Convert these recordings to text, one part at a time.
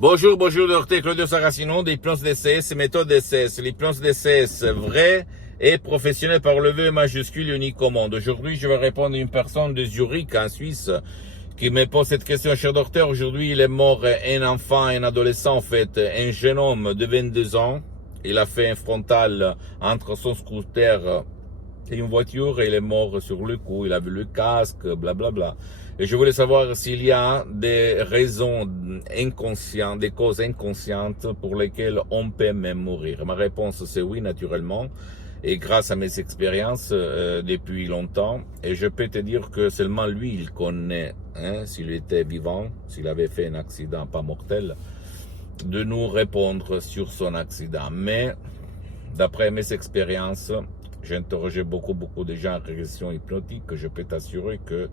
Bonjour, docteur Claudio Saracino d'hypnose DCS, méthode DCS. L'hypnose DCS vrai et professionnel par le V majuscule unique au monde. Aujourd'hui, je vais répondre à une personne de Zurich, en Suisse, qui me pose cette question. Cher docteur, aujourd'hui, il est mort un enfant, un adolescent, en fait, un jeune homme de 22 ans. Il a fait un frontal entre son scooter et une voiture et il est mort sur le coup. Il avait le casque, blablabla. Et je voulais savoir s'il y a des raisons inconscientes, des causes inconscientes pour lesquelles on peut même mourir. Ma réponse, c'est oui, naturellement. Et grâce à mes expériences depuis longtemps, et je peux te dire que seulement lui, il connaît, s'il était vivant, s'il avait fait un accident pas mortel, de nous répondre sur son accident. Mais, d'après mes expériences, j'ai interrogé beaucoup de gens en régression hypnotique, je peux t'assurer que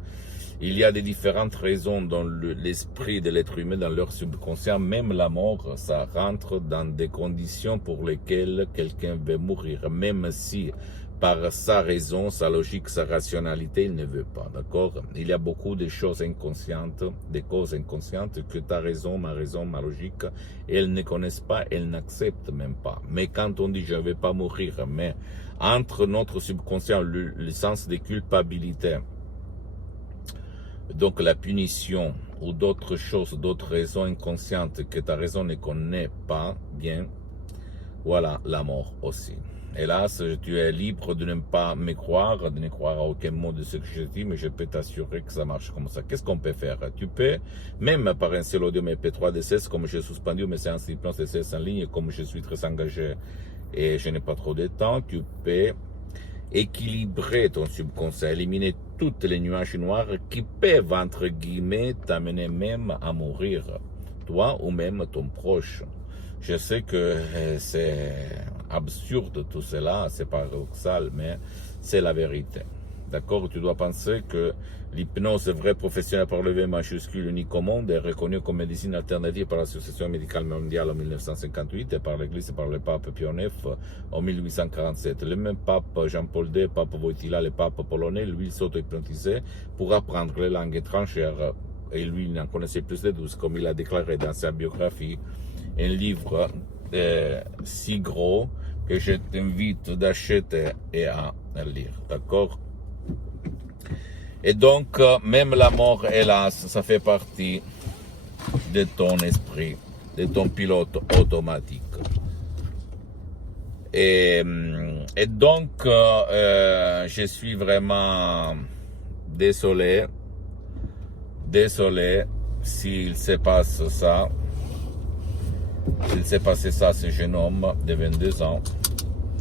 il y a des différentes raisons dans l'esprit de l'être humain, dans leur subconscient. Même la mort, ça rentre dans des conditions pour lesquelles quelqu'un veut mourir, même si par sa raison, sa logique, sa rationalité, il ne veut pas, d'accord? Il y a beaucoup de choses inconscientes, des causes inconscientes que ta raison, ma logique, elles ne connaissent pas, elles n'acceptent même pas. Mais quand on dit je ne vais pas mourir, mais entre notre subconscient, le sens de culpabilité, donc la punition ou d'autres choses, d'autres raisons inconscientes que ta raison ne connaît pas bien, voilà la mort aussi. Hélas, tu es libre de ne pas me croire, de ne croire à aucun mot de ce que je dis, mais je peux t'assurer que ça marche comme ça. Qu'est-ce qu'on peut faire? Tu peux, même par un seul audio MP3 DCS, comme j'ai suspendu mes séances d'hypnose DCS en ligne, comme je suis très engagé et je n'ai pas trop de temps, tu peux équilibrer ton subconscient, éliminer toutes les nuages noirs qui peuvent, entre guillemets, t'amener même à mourir, toi ou même ton proche. Je sais que c'est absurde tout cela, c'est paradoxal, mais c'est la vérité. D'accord? Tu dois penser que l'hypnose vraie professionnelle par le V majuscule unique au monde est reconnue comme médecine alternative par l'Association médicale mondiale en 1958 et par l'Église et par le pape Pie IX en 1847. Le même pape Jean-Paul II, pape Wojtyla, le pape polonais, lui, s'auto-hypnotisait pour apprendre les langues étrangères. Et lui, il en connaissait plus de 12, comme il a déclaré dans sa biographie. Un livre si gros que je t'invite d'acheter et à lire. D'accord? Et donc, même la mort, hélas, ça fait partie de ton esprit, de ton pilote automatique. Et donc, je suis vraiment désolé s'il se passe ça, s'il s'est passé ça à ce jeune homme de 22 ans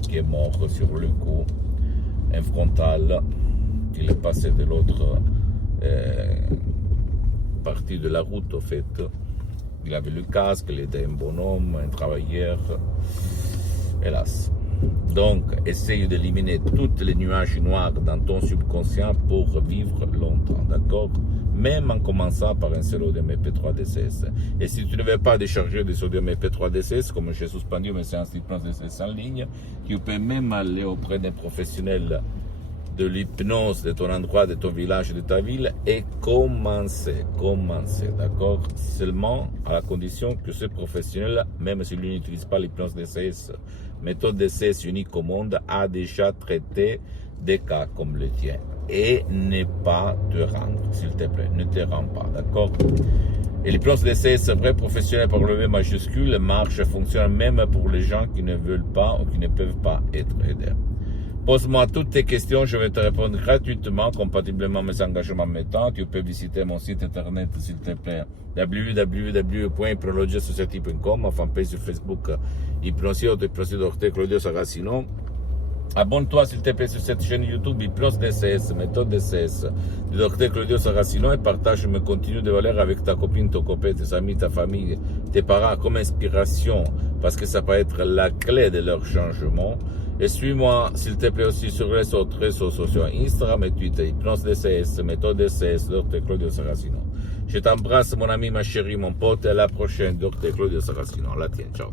qui est mort sur le coup, un frontal. Il est passé de l'autre partie de la route, au fait. Il avait le casque, il était un bonhomme, un travailleur. Hélas. Donc, essaye d'éliminer toutes les nuages noirs dans ton subconscient pour vivre longtemps, d'accord? Même en commençant par un seul audio MP3 DCS. Et si tu ne veux pas décharger des audios MP3 DCS, comme j'ai suspendu mes séances d'hypnose DCS en ligne, tu peux même aller auprès d'un professionnel de l'hypnose de ton endroit, de ton village, de ta ville et commencer, d'accord? Seulement à la condition que ce professionnel, même si lui n'utilise pas l'hypnose DCS, méthode DCS unique au monde, a déjà traité des cas comme le tien. Et ne pas te rendre, s'il te plaît, ne te rends pas, d'accord? Et l'hypnose DCS vrai professionnel par le V majuscule marche, fonctionne même pour les gens qui ne veulent pas ou qui ne peuvent pas être aidés. Pose-moi toutes tes questions, je vais te répondre gratuitement, compatiblement à mes engagements maintenant. Tu peux visiter mon site internet, s'il te plaît, www.hypnologiasociety.com, ma fanpage sur Facebook, Hypnose Docteur Claudio Saracino. Abonne-toi, s'il te plaît, sur cette chaîne YouTube, Hypnose DCS, méthode DCS, du Docteur Claudio Saracino, et partage mes contenus de valeur avec ta copine, ton copain, tes amis, ta famille, tes parents, comme inspiration, parce que ça peut être la clé de leur changement. Et suis-moi, s'il te plaît, aussi sur les autres réseaux sociaux, Instagram et Twitter, Hypnose DCS, méthode DCS, Dr Claudio Saracino. Je t'embrasse, mon ami, ma chérie, mon pote, et à la prochaine, Dr Claudio Saracino. La tienne, ciao.